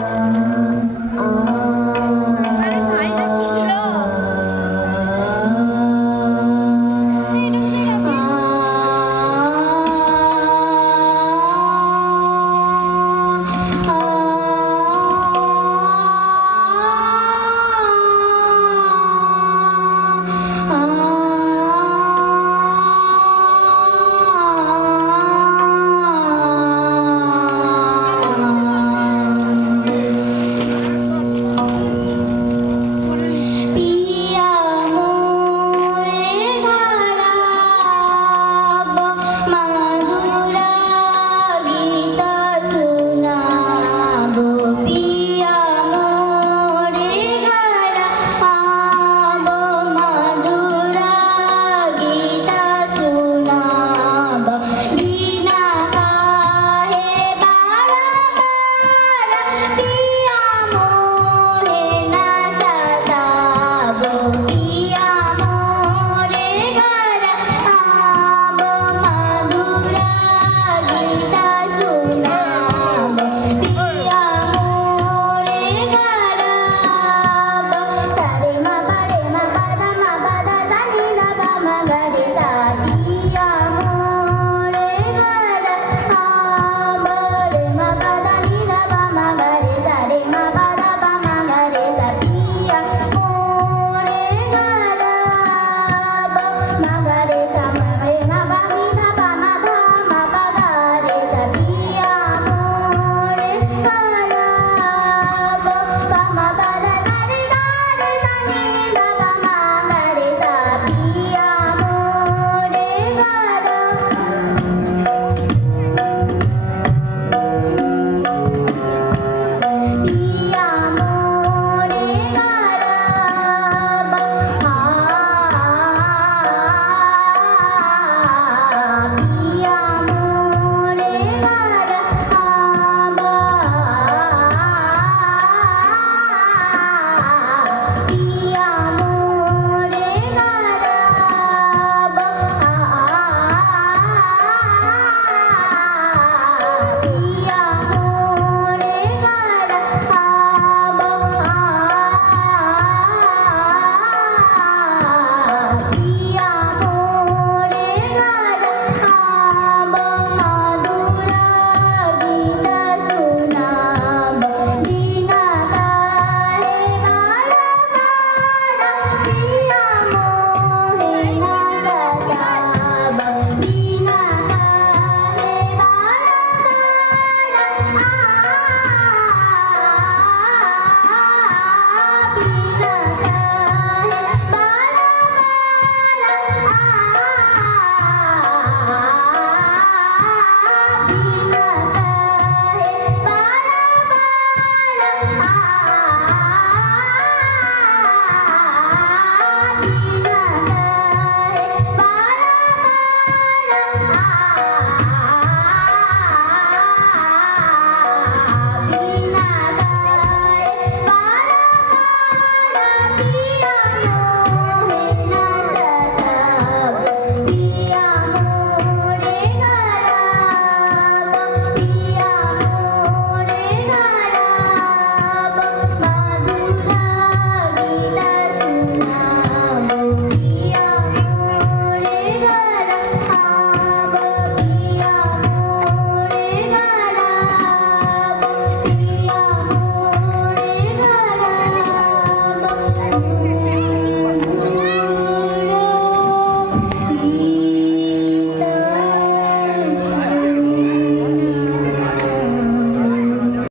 Música